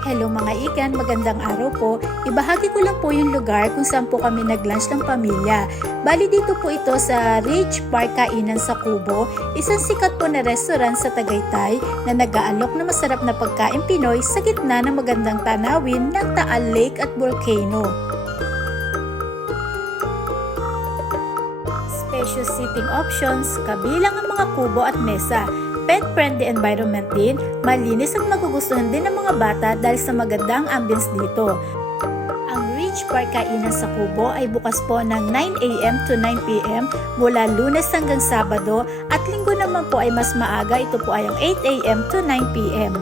Hello mga ikan, magandang araw po. Ibahagi ko lang po yung lugar kung saan po kami nag-lunch ng pamilya. Bali dito po ito sa Ridge Park Kainan sa Kubo, isang sikat po na restaurant sa Tagaytay na nag-aalok na masarap na pagkain Pinoy sa gitna ng magandang tanawin ng Taal Lake at Volcano. Spacious seating options, kabilang ang mga kubo at mesa. Pet-friendly environment din, malinis at magugustuhan din ng mga bata dahil sa magandang ambience dito. Ang Ridge Park Kainan sa Kubo ay bukas po ng 9am to 9pm mula lunes hanggang Sabado at linggo naman po ay mas maaga ito po ay ang 8am to 9pm.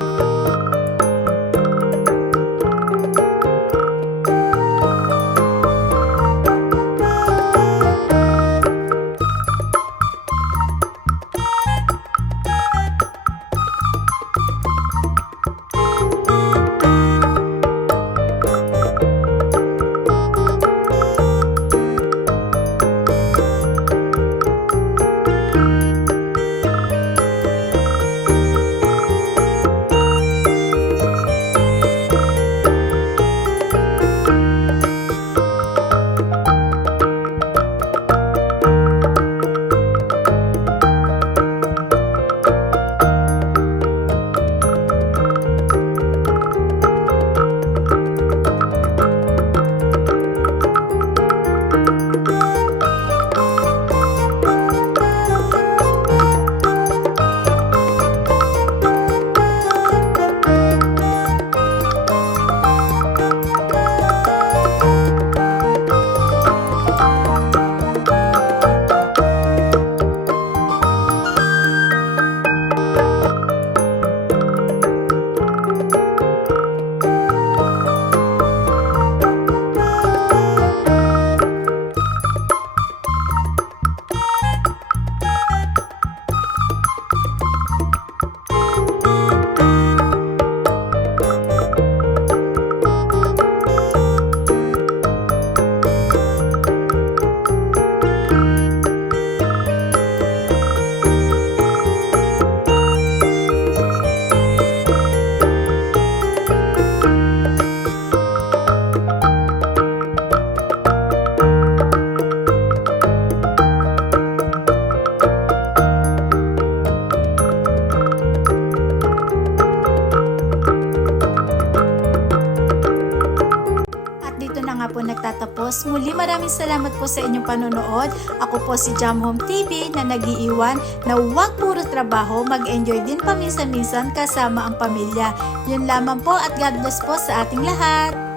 Nagtatapos. Muli maraming salamat po sa inyong panonood. Ako po si Jam Home TV na nagiiwan na huwag puro trabaho, mag-enjoy din paminsan-minsan kasama ang pamilya. Yun lamang po at God bless po sa ating lahat.